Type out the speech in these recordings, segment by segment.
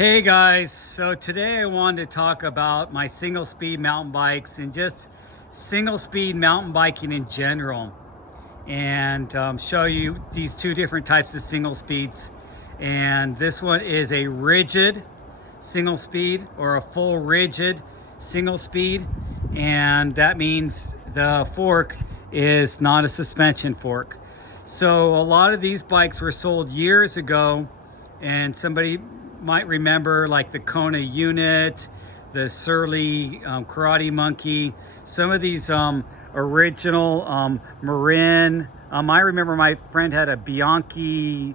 Hey guys, so today I wanted to talk about my single speed mountain bikes and just single speed mountain biking in general, and show you these two different types of single speeds. And this one is a rigid single speed or a full rigid single speed, and that means the fork is not a suspension fork. So a lot of these bikes were sold years ago, and somebody might remember like the Kona Unit, the Surly Karate Monkey, some of these original Marin. I remember my friend had a Bianchi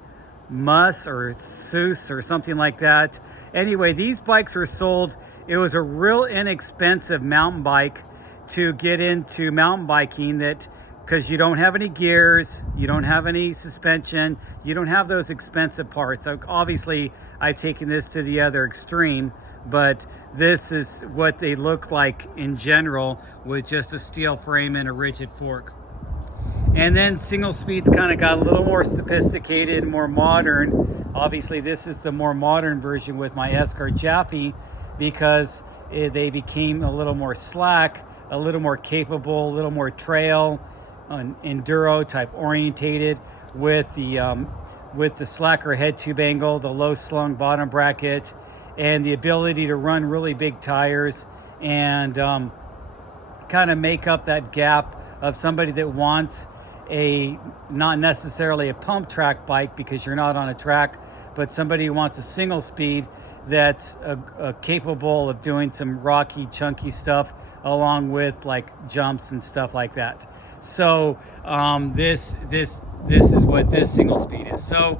Mus or Seuss or something like that. Anyway, these bikes were sold. It was a real inexpensive mountain bike to get into mountain biking, that because you don't have any gears, you don't have any suspension, you don't have those expensive parts. So obviously, I've taken this to the other extreme, but this is what they look like in general, with just a steel frame and a rigid fork. And then single speeds kind of got a little more sophisticated, more modern. Obviously, this is the more modern version with my Escar Jaffe, because they became a little more slack, a little more capable, a little more trail, enduro type orientated, with the slacker head tube angle, the low slung bottom bracket, and the ability to run really big tires and kind of make up that gap of somebody that wants a, not necessarily a pump track bike because you're not on a track, but somebody who wants a single speed that's capable of doing some rocky, chunky stuff along with like jumps and stuff like that. So this is what this single speed is. So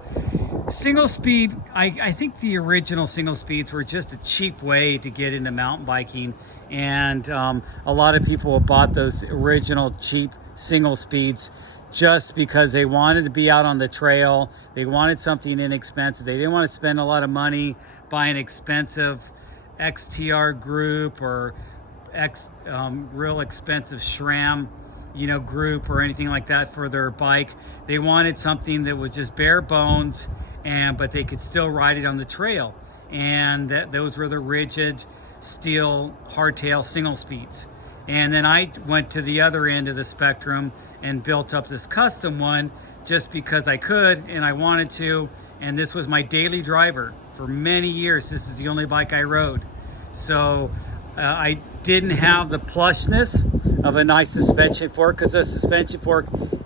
single speed, I think the original single speeds were just a cheap way to get into mountain biking, and a lot of people bought those original cheap single speeds just because they wanted to be out on the trail. They wanted something inexpensive. They didn't want to spend a lot of money buying expensive XTR group or real expensive SRAM, group or anything like that for their bike. They wanted something that was just bare bones, but they could still ride it on the trail. And those were the rigid steel hardtail single speeds. And then I went to the other end of the spectrum and built up this custom one just because I could and I wanted to. And this was my daily driver for many years. This is the only bike I rode. So I didn't have the plushness of a nice suspension fork, because a suspension fork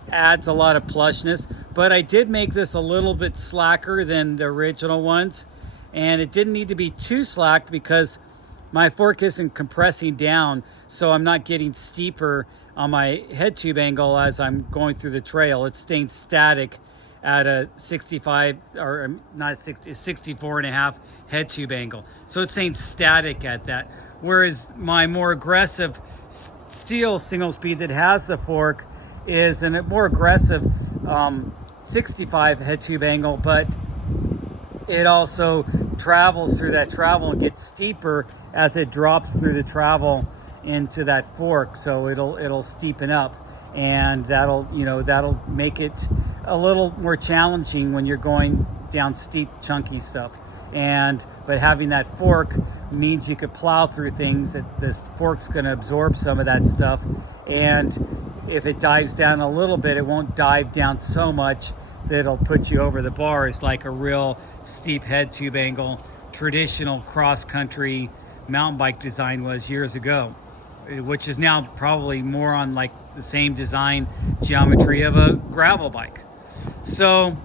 adds a lot of plushness, but I did make this a little bit slacker than the original ones, and it didn't need to be too slack because my fork isn't compressing down, so I'm not getting steeper on my head tube angle as I'm going through the trail. It's staying static at a 65 or not 60, 64 and a half head tube angle, so it's staying static at that. Whereas my more aggressive steel single speed that has the fork is a more aggressive 65 head tube angle, but it also travels through that travel and gets steeper as it drops through the travel into that fork. So it'll steepen up, and that'll make it a little more challenging when you're going down steep, chunky stuff. But having that fork means you could plow through things, that this fork's going to absorb some of that stuff, and if it dives down a little bit, it won't dive down so much that it'll put you over the bars like a real steep head tube angle traditional cross-country mountain bike design was years ago, which is now probably more on like the same design geometry of a gravel bike. So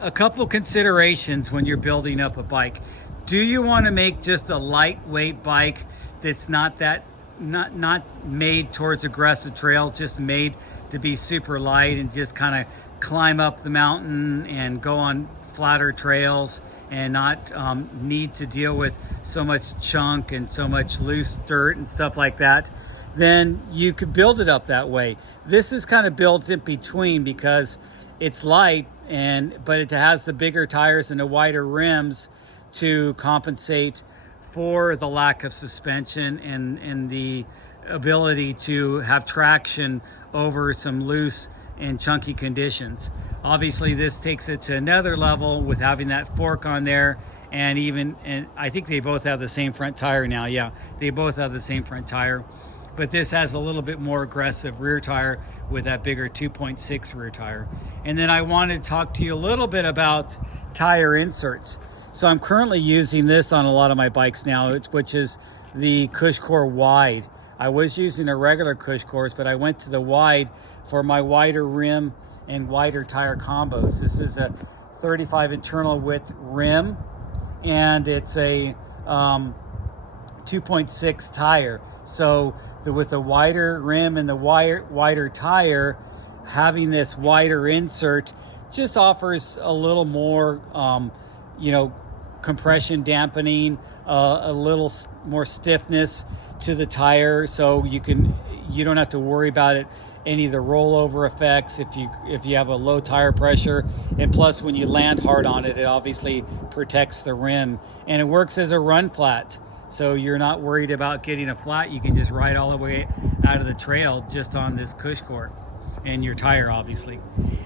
a couple considerations when you're building up a bike. Do you want to make just a lightweight bike that's not made towards aggressive trails, just made to be super light and just kind of climb up the mountain and go on flatter trails and not need to deal with so much chunk and so much loose dirt and stuff like that? Then you could build it up that way. This is kind of built in between because it's light, but it has the bigger tires and the wider rims to compensate for the lack of suspension and the ability to have traction over some loose and chunky conditions. Obviously, this takes it to another level with having that fork on there and I think they both have the same front tire now. Yeah, they both have the same front tire, but this has a little bit more aggressive rear tire with that bigger 2.6 rear tire. And then I wanted to talk to you a little bit about tire inserts. So I'm currently using this on a lot of my bikes now, which is the CushCore Wide. I was using a regular CushCores, but I went to the Wide for my wider rim and wider tire combos. This is a 35 internal width rim, and it's a 2.6 tire. So with the wider rim and the wider tire, having this wider insert just offers a little more, compression dampening, a little more stiffness to the tire, so you don't have to worry about it, any of the rollover effects if you have a low tire pressure. And plus, when you land hard on it, it obviously protects the rim, and it works as a run flat. So you're not worried about getting a flat. You can just ride all the way out of the trail just on this CushCore and your tire, obviously.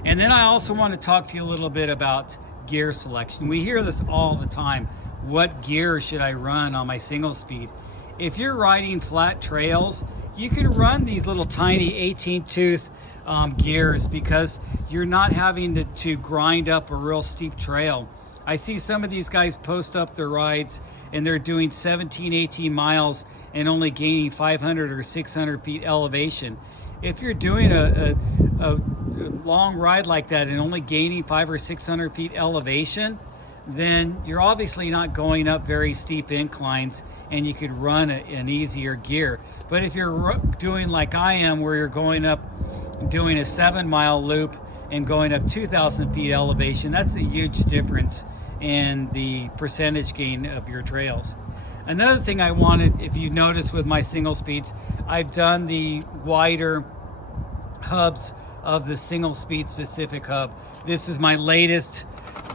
And then I also want to talk to you a little bit about gear selection. We hear this all the time. What gear should I run on my single speed? If you're riding flat trails, you can run these little tiny 18-tooth gears, because you're not having to grind up a real steep trail. I see some of these guys post up their rides and they're doing 17, 18 miles and only gaining 500 or 600 feet elevation. If you're doing a long ride like that and only gaining 500 or 600 feet elevation, then you're obviously not going up very steep inclines, and you could run an easier gear. But if you're doing like I am, where you're going up, doing a 7-mile loop and going up 2,000 feet elevation, that's a huge difference in the percentage gain of your trails. Another thing I wanted, if you notice with my single speeds, I've done the wider hubs of the single speed specific hub. This is my latest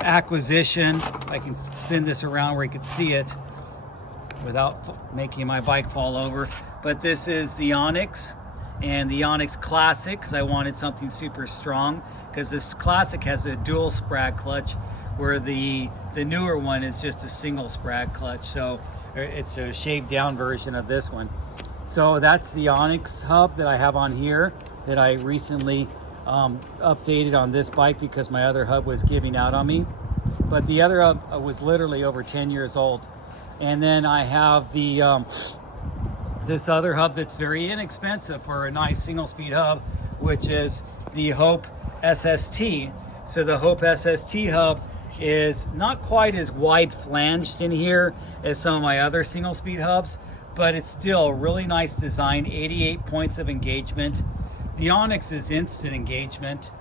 acquisition. I can spin this around where you can see it without making my bike fall over. But this is the Onyx and the Onyx Classic, because I wanted something super strong, because this Classic has a dual sprag clutch, where the newer one is just a single sprag clutch. So it's a shaved down version of this one. So that's the Onyx hub that I have on here, that I recently updated on this bike because my other hub was giving out on me. But the other hub was literally over 10 years old. And then I have the this other hub that's very inexpensive for a nice single speed hub, which is the Hope SST. So the Hope SST hub is not quite as wide flanged in here as some of my other single speed hubs, but it's still a really nice design. 88 points of engagement. The Onyx is instant engagement.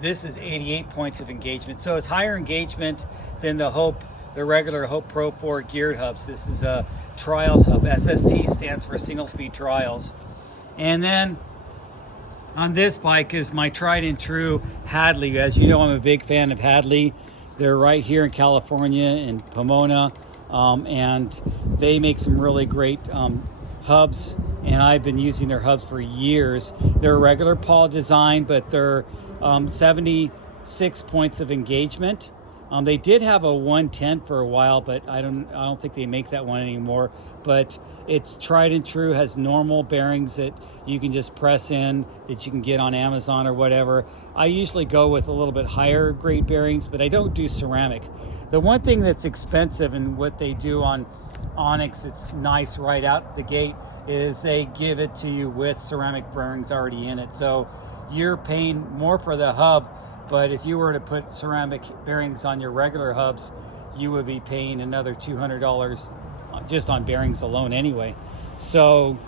This is 88 points of engagement. So it's higher engagement than the regular Hope Pro 4 geared hubs. This is a Trials hub. SST stands for single speed trials. And then on this bike is my tried and true Hadley. As you know, I'm a big fan of Hadley. They're right here in California, in Pomona, and they make some really great hubs, and I've been using their hubs for years. They're a regular pawl design, but they're 76 points of engagement. They did have a 110 for a while, but I don't think they make that one anymore. But it's tried and true, has normal bearings that you can just press in, that you can get on Amazon or whatever. I usually go with a little bit higher grade bearings, but I don't do ceramic. The one thing that's expensive in what they do on Onyx, it's nice right out the gate, is they give it to you with ceramic bearings already in it. So you're paying more for the hub, but if you were to put ceramic bearings on your regular hubs, you would be paying another $200 just on bearings alone anyway. So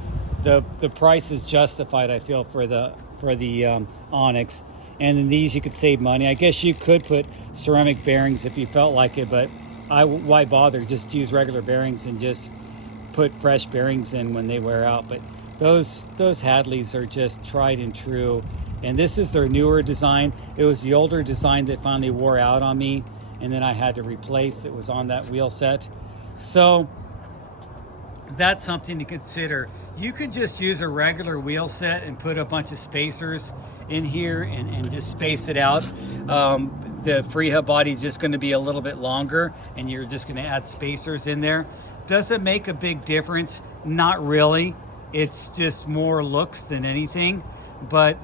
the price is justified, I feel, for the Onyx. And in these you could save money. I guess you could put ceramic bearings if you felt like it, but why bother? Just use regular bearings and just put fresh bearings in when they wear out. But those Hadleys are just tried and true. And this is their newer design. It was the older design that finally wore out on me, and then I had to replace. It was on that wheel set. So that's something to consider. You could just use a regular wheel set and put a bunch of spacers in here and just space it out. the free hub body is just going to be a little bit longer, and you're just going to add spacers in there. Does it make a big difference? Not really. It's just more looks than anything, but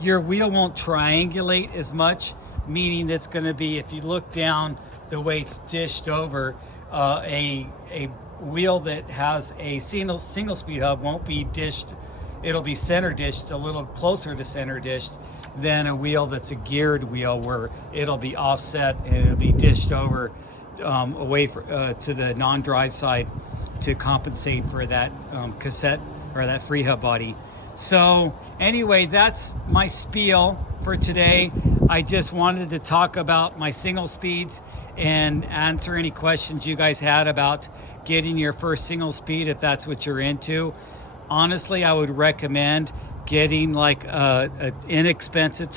your wheel won't triangulate as much, meaning it's going to be, if you look down the way it's dished over, a wheel that has a single speed hub won't be dished. It'll be center dished, a little closer to center dished than a wheel that's a geared wheel, where it'll be offset and it'll be dished over away to the non-drive side to compensate for that cassette or that free hub body. So anyway, that's my spiel for today. I just wanted to talk about my single speeds and answer any questions you guys had about getting your first single speed, if that's what you're into. Honestly, I would recommend getting like an inexpensive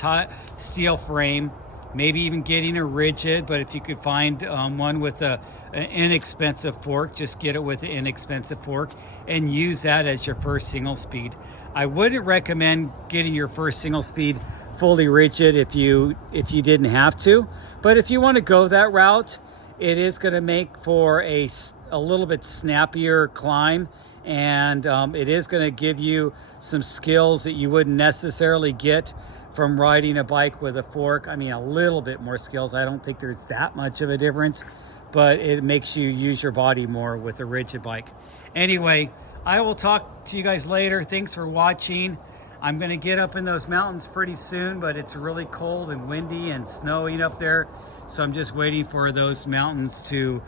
steel frame, maybe even getting a rigid, but if you could find one with an inexpensive fork, just get it with an inexpensive fork and use that as your first single speed. I wouldn't recommend getting your first single speed fully rigid if you didn't have to, but if you want to go that route, it is going to make for a little bit snappier climb, and it is going to give you some skills that you wouldn't necessarily get from riding a bike with a fork. I mean, a little bit more skills. I don't think there's that much of a difference, but it makes you use your body more with a rigid bike. Anyway, I will talk to you guys later. Thanks for watching. I'm going to get up in those mountains pretty soon, but it's really cold and windy and snowing up there, so I'm just waiting for those mountains to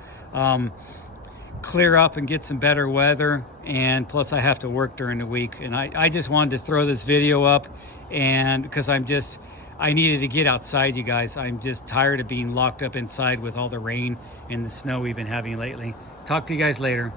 clear up and get some better weather. And plus I have to work during the week, and I just wanted to throw this video up, and because I needed to get outside, you guys. I'm just tired of being locked up inside with all the rain and the snow we've been having lately. Talk to you guys later.